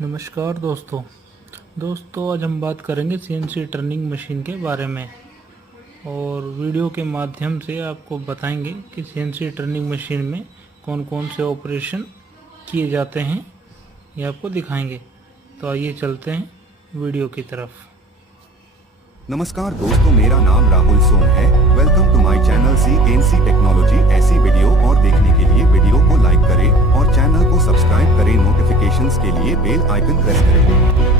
नमस्कार दोस्तों आज हम बात करेंगे सीएनसी टर्निंग मशीन के बारे में और वीडियो के माध्यम से आपको बताएंगे कि सीएनसी टर्निंग मशीन में कौन कौन से ऑपरेशन किए जाते हैं, ये आपको दिखाएंगे। तो आइए चलते हैं वीडियो की तरफ। नमस्कार दोस्तों, मेरा नाम राहुल सोम है। Welcome to my channel CNC technology. ऐसी वीडियो और देखने के लिए वीडियो को लाइक करें और चैनल को सब्सक्राइब करें। नोटिफिकेशंस के लिए बेल आइकन प्रेस करें।